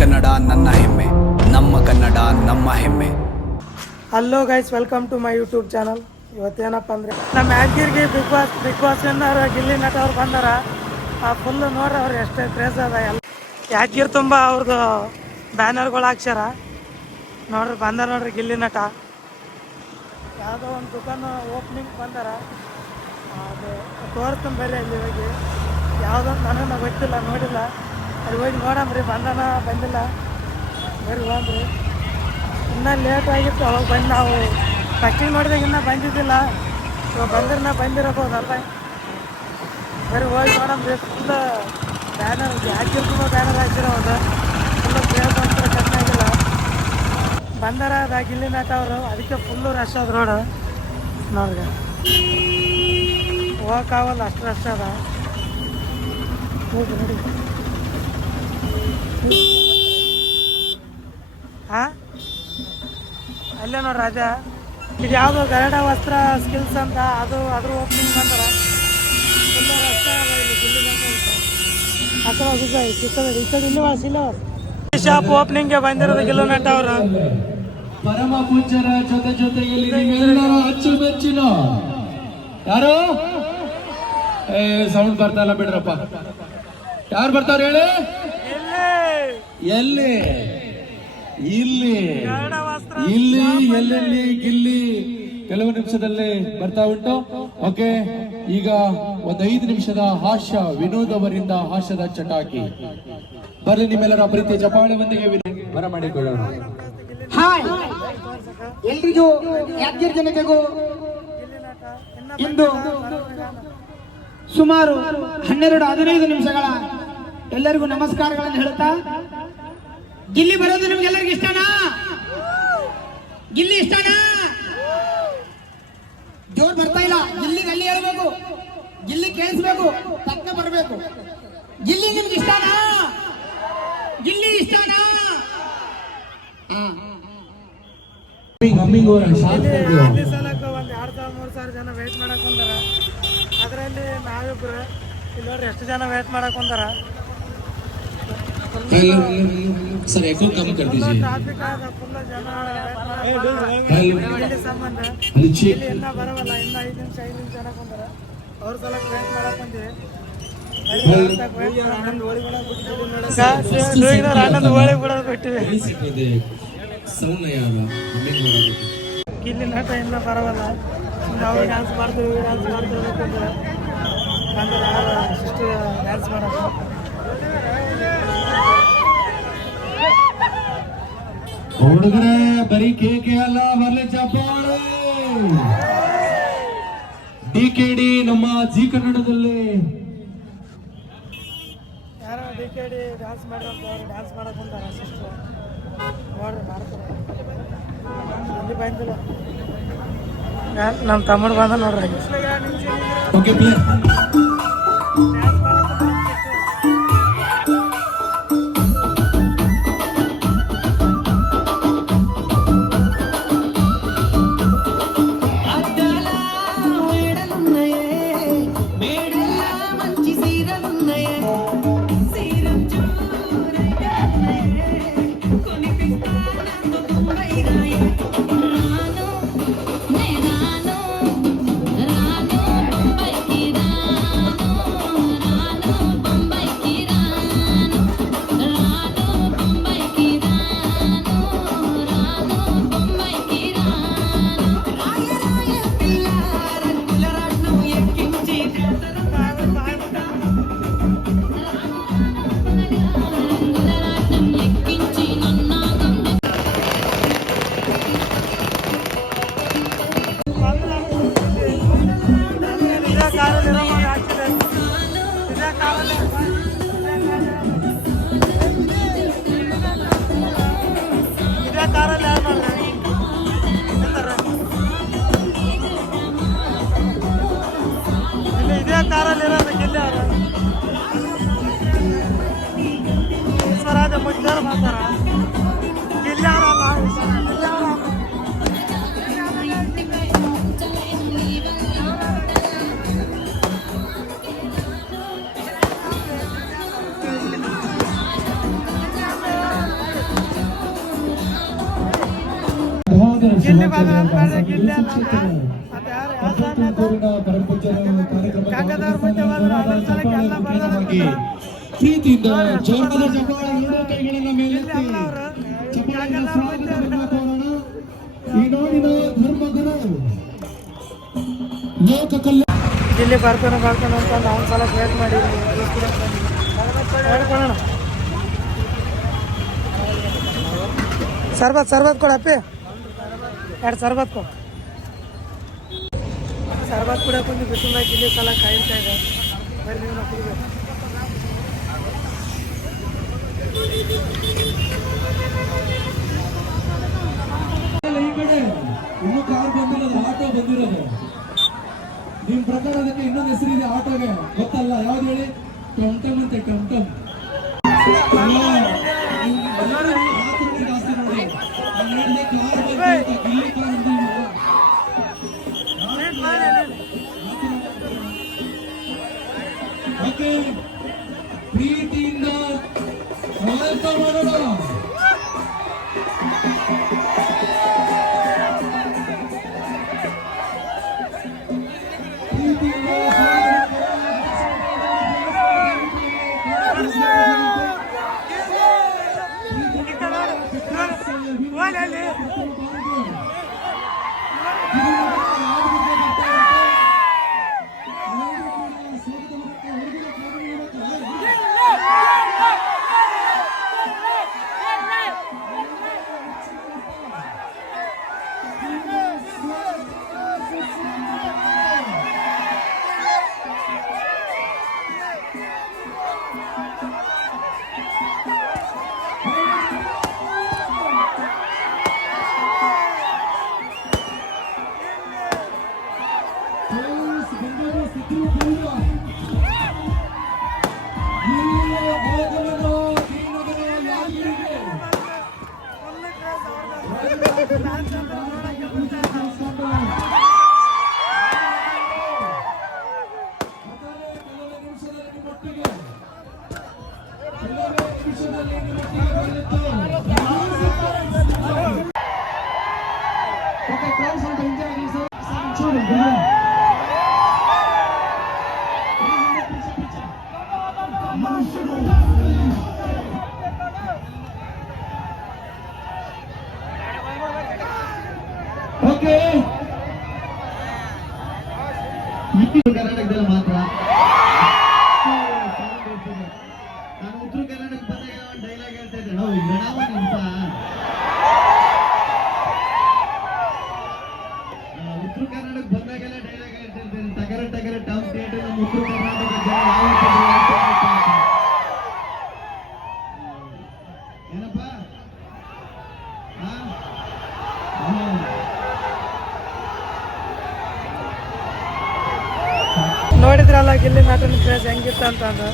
ಕನ್ನಡ ನನ್ನ ಹೆಮ್ಮೆ, ನಮ್ಮ ಕನ್ನಡ ನಮ್ಮ ಹೆಮ್ಮೆ. Hello guys, welcome to my YouTube channel. ಇವತ್ತೇನಪ್ಪ ಅಂದರೆ ನಮ್ಮ ಯಾದಗಿರಿಗೆ ಬಿಗ್ ಬಾಸ್ ಎಂದವ್ರು ಗಿಲ್ಲಿ ನಟ ಅವ್ರು ಬಂದಾರ. ಫುಲ್ಲು ನೋಡ್ರಿ ಅವ್ರು ಎಷ್ಟು ಕ್ರೇಜ್ ಅದ. ಎಲ್ಲ ಯಾದಗಿರಿ ತುಂಬ ಅವ್ರದ್ದು ಬ್ಯಾನರ್ಗಳು ಹಾಕ್ಸ್ಯಾರ ನೋಡ್ರಿ. ಬಂದಾರ ನೋಡ್ರಿ ಗಿಲ್ಲಿ ನಟ. ಯಾವುದೋ ಒಂದು ದುಕಾನು ಓಪನಿಂಗ್ ಬಂದಾರ. ಅದು ತೋರಿಸ್ತೀನಿ ಬರ್ರಿ ಅಲ್ಲಿ ಹೋಗಿ. ಯಾವುದೊಂದು ನನಗೆ ಗೊತ್ತಿಲ್ಲ, ನೋಡಿಲ್ಲ. ಅಲ್ಲಿ ಹೋಗಿ ನೋಡಮ್ರಿ, ಬಂದಾನ ಬಂದಿಲ್ಲ ಬರ್ರಿ ಹೋಗ್ರಿ. ಇನ್ನೂ ಲೇಟ್ ಆಗಿತ್ತು, ಅವಾಗ ಬಂದು ನಾವು ಫಸ್ಟಿಗೆ ನೋಡಿದಾಗ ಇನ್ನೂ ಬಂದಿದ್ದಿಲ್ಲ. ಇವಾಗ ಬಂದ್ರೆ ಬಂದಿರಬಹುದಲ್ಲ. ಬರೀ ಹೋಗಿ ನೋಡಮ್ರಿ. ಫುಲ್ ಬ್ಯಾನರ್ ಹಾಕಿರ್ತೀವಿ, ಬ್ಯಾನರ್ ಹಾಕಿರೋ ಒಂದು ಫುಲ್ಲು ಕ್ರೇಜ್ ಅಂತ ಚೆನ್ನಾಗಿಲ್ಲ. ಬಂದಾರ ಅದ ಗಿಲ್ಲಿ ನಟ ಅವರು, ಅದಕ್ಕೆ ಫುಲ್ಲು ರಶ್ ಅದ ರೋಡು ನೋಡ್ರಿ. ಹೋಗಕ್ಕಾಗಲ್ಲ, ಅಷ್ಟು ರಶ್ ಅದ. ಹೋಗಿ ನೋಡಿ. ಹಾಂ, ಅಲ್ಲೇ ನೋಡ್ರಿ ರಾಜ. ಇದು ಯಾವುದು ಗರಡ ವಸ್ತ್ರ ಸ್ಕಿಲ್ಸ್ ಅಂತ, ಅದ್ರ ಓಪನಿಂಗ್ ಬಂದಾರ. ಫುಲ್ಲು ರಶ್ ಅದ ಇಲ್ಲಿ ಗಿಲ್ಲಿ ನಟ. ಶಾಪ್ ಓಪನಿಂಗ್ಗೆ ಬಂದಿರೋದು ಗಿಲ್ಲಿ ನಟ ಅವರು. ಪರಮ ಪೂಜ್ಯರ ಜೊತೆಯಲ್ಲಿ ನಿಮ್ಮೆಲ್ಲರ ಅಚ್ಚುಮೆಚ್ಚಿನ ಯಾರು ಸೌಂಡ್ ಬರ್ತಾ ಇಲ್ಲ ಬಿಡ್ರಪ್ಪ. ಯಾರು ಬರ್ತಾರ ಹೇಳಿ? ಎಲ್ಲಿ? ಇಲ್ಲಿ ಎಲ್ಲೆಲ್ಲಿ ಗಿಲ್ಲಿ ಕೆಲವು ನಿಮಿಷದಲ್ಲಿ ಬರ್ತಾ ಉಂಟು. ಓಕೆ, ಈಗ ಒಂದು 5 ನಿಮಿಷದ ಹಾಸ್ಯ ವಿನೋದ್ ಅವರಿಂದ ಹಾಸ್ಯದ ಚಟಾಕಿ ಬರ್ಲಿ. ನಿಮ್ಮೆಲ್ಲರ ಪ್ರೀತಿಯ ಚಪ್ಪಾಳೆಯೊಂದಿಗೆ ಬರಮಾಡಿಕೊಳ್ಳೋಣ. ಹಾಯ್ ಎಲ್ರಿಗೂ, ಯಾದಗಿರಿ ಜನತೆಗೂ ಇಂದು ಸುಮಾರು 12-15 ನಿಮಿಷಗಳ ಎಲ್ಲರಿಗೂ ನಮಸ್ಕಾರಗಳನ್ನು ಹೇಳುತ್ತಾ, ಗಿಲ್ಲಿ ಬರೋದು ನಿಮ್ಗೆಲ್ಲರಿಗೂ ಇಷ್ಟನಾ? ಗಿಲ್ಲಿ ಇಷ್ಟನಾ? ಜೋರ್ ಬರ್ತಾ ಇಲ್ಲ. ಗಿಲ್ಲಿಗೆ ಅಲ್ಲಿ ಹೇಳ್ಬೇಕು, ಗಿಲ್ಲಿ ಕೇಳಿಸ್ಬೇಕು, ತಕ್ಕ ಬರಬೇಕು. ಗಿಲ್ಲಿ ನಿಮ್ಗೆ ಇಷ್ಟನಾ? ಗಿಲ್ಲಿ ಇಷ್ಟನಾ? ಇಲ್ಲಿ 2,000-3,000 ಜನ ವೇಟ್ ಮಾಡಕ್ ಬಂದಾರ. ಅದರಲ್ಲಿ ನಾವಿಬ್ರು ಇಲ್ಲಿ ನೋಡ್ರಿ ಎಷ್ಟು ಜನ ವೇಟ್ ಮಾಡಕ್ ಬಂದಾರ. ಸರ್ ಎಕೋ ಕಮ್ कर दीजिए. ಟ್ರಾಫಿಕ್ ಆದ, ಫುಲ್ ಜನ ಸಂಬಂಧ ಇಲ್ಲಿ ಇನ್ನ ಬರವಲ್ಲ. ಇನ್ನ 5 ನಿಮಿಷ ಜನಕ್ಕೆ ಬಂದಾರ. ಅವ್ರ ಸಲಕ್ ವೇಟ್ ಮಾಡಕ್ ಬಂದಿವಿ. ಆನಂದ್ ಹೋಳಿ ಬಿಡೋದು ಬಿಟ್ಟಿವಿ. ಗಿಲ್ಲಿ ನಟ ಇನ್ನ ಬರವಲ್ಲ. ನಾವು ಡ್ಯಾನ್ಸ್ ಮಾಡ್ತೀವಿ ಬಂದ್ರೆ ಇಷ್ಟು ಡ್ಯಾನ್ಸ್ ಮಾಡೋದು. ಹುಡುಗರೇ ಬರೀ ಕೇಕೆ ಅಲ್ಲ, ಬರ್ಲಿ ಚಪ್ಪಾಳೆ. DKD ನಮ್ಮ ಜಿ ಕನ್ನಡದಲ್ಲಿ ಯಾರೋ DKD ಡ್ಯಾನ್ಸ್ ಮಾಡ್ರಂತ, ಅವ್ರು ಡ್ಯಾನ್ಸ್ ಮಾಡಕ್ ಬಂದಾರ. ಸಿಸ್ಟರ್ ನೋಡ್ರಿ ಮಾಡ್ತಾರೆ. ಇಲ್ಲಿ ಬಂದಿಲ್ಲ, ನಮ್ಮ ತಮ್ಮಡು ಬಂದ ನೋಡ್ರಿ. Okay play. ಇದೇ ಕಾರಲ್ಲಿ ಇರೋದು ಗಿಲ್ಲಿ ಅವರು. ಸ್ವರಾಜ ಮುಖ್ಯರು ಮಾಡ್ತಾರ. ಗಿಲ್ಲಿ ಅವರಲ್ಲ, ಗಿಲ್ಲಿ ಅವರ ಗಿಲ್ಲಿ ಬಂದ ಗಿಲ್ಲಿ ಅಲ್ಲ ಮತ್ತೆ ಯಾರು ಕಾಕದವ್ರ ಮುಂದೆ ಹೋದ್ರೆ ಅದ್ರ ಸಲಕ್ಕೆ ಎಲ್ಲ ಬರ್ದಾರ ಪ್ರೀತಿಯಿಂದ ಜೋರಾದ ಚಪ್ಪಾಳೆ ಎರಡೂ ಕೈಗಳನ್ನ ಮೇಲೆತ್ತಿ ಅವರು ಚಪ್ಪಾಳೆಯಿಂದ ಸ್ವಾಗತವನ್ನು ಕೋರೋಣ. ಈ ನಾಡಿನ ಧರ್ಮಗುರು ಲೋಕ ಕಲ್ಯಾಣ ಗಿಲ್ಲಿ ಬರ್ತಾನೆ ಅಂತ ನಾವು ಸಲ ಪ್ರಯತ್ನ ಮಾಡಿದ್ವಿ ಹೇಳ್ಕೊಳ್ಳೋಣ. ಸರ್ಬತ್ ಕೊಡಪ್ಪಿ 2 ಸರ್ಬತ್ ಕೊಡು. ಸರ್ಬತ್ ಕೂಡ ಕುಂದು ಬಿಸಿಲಾಗ ಗಿಲ್ಲಿ ಸಲ ಕಾಯ್ತಾ ಇದೆ. ಬರ್ರಿ ನೀವು ಕುಡಿಬೇಕು. ಈ ಕಡೆ ಇನ್ನು ಕಾರ್ ಬಂದಿರೋದು, ಆಟೋ ಬಂದಿರೋದು. ನಿಮ್ ಪ್ರಕಾರ ಅದಕ್ಕೆ ಇನ್ನೊಂದು ಹೆಸರಿದೆ ಆಟೋಗೆ, ಗೊತ್ತಲ್ಲ ಯಾವ್ದು ಹೇಳಿ? ಟೊಮ್ಟಮ್ ಅಂತೆ, ಟೊಮ್ಟಮ್. ಜಾಸ್ತಿ ನೋಡಿ ಕಾರ್ ಬಂದು ಗಿಲ್ಲಿ ಕಾರ್ ಅಂತ ಓಕೆ, ಪ್ರೀತಿಯಿಂದ ಸ್ವಾಗತ ಮಾಡೋಣ. ಓಕೆ, ಕರ್ನಾಟಕದಲ್ಲಿ ಮಾತ್ರ. ನಾನು ಉತ್ತರ ಕರ್ನಾಟಕ ಬಂದಾಗ ಒಂದು ಡೈಲಾಗ್ ಹೇಳ್ತಾ ಇದ್ದೆ, ನಾವು ಅಂತ. ಉತ್ತರ ಕರ್ನಾಟಕ ಬಂದಾಗೆಲ್ಲ ಡೈಲಾಗ್ ಹೇಳ್ತಾ ಇರ್ತೇನೆ, ಟಗರ ಟಗರ ಟಾಪ್ ಥಿಯೇಟರ್ ನಮ್ಮ ಉತ್ತರ ಕರ್ನಾಟಕ ಜನ ಏನಪ್ಪ ನೋಡಿದ್ರಲ್ಲ ಗಿಲ್ಲಿ ನಟನ ಕ್ರೇಜ್ ಹೆಂಗಿತ್ತು ಅಂತಂದು.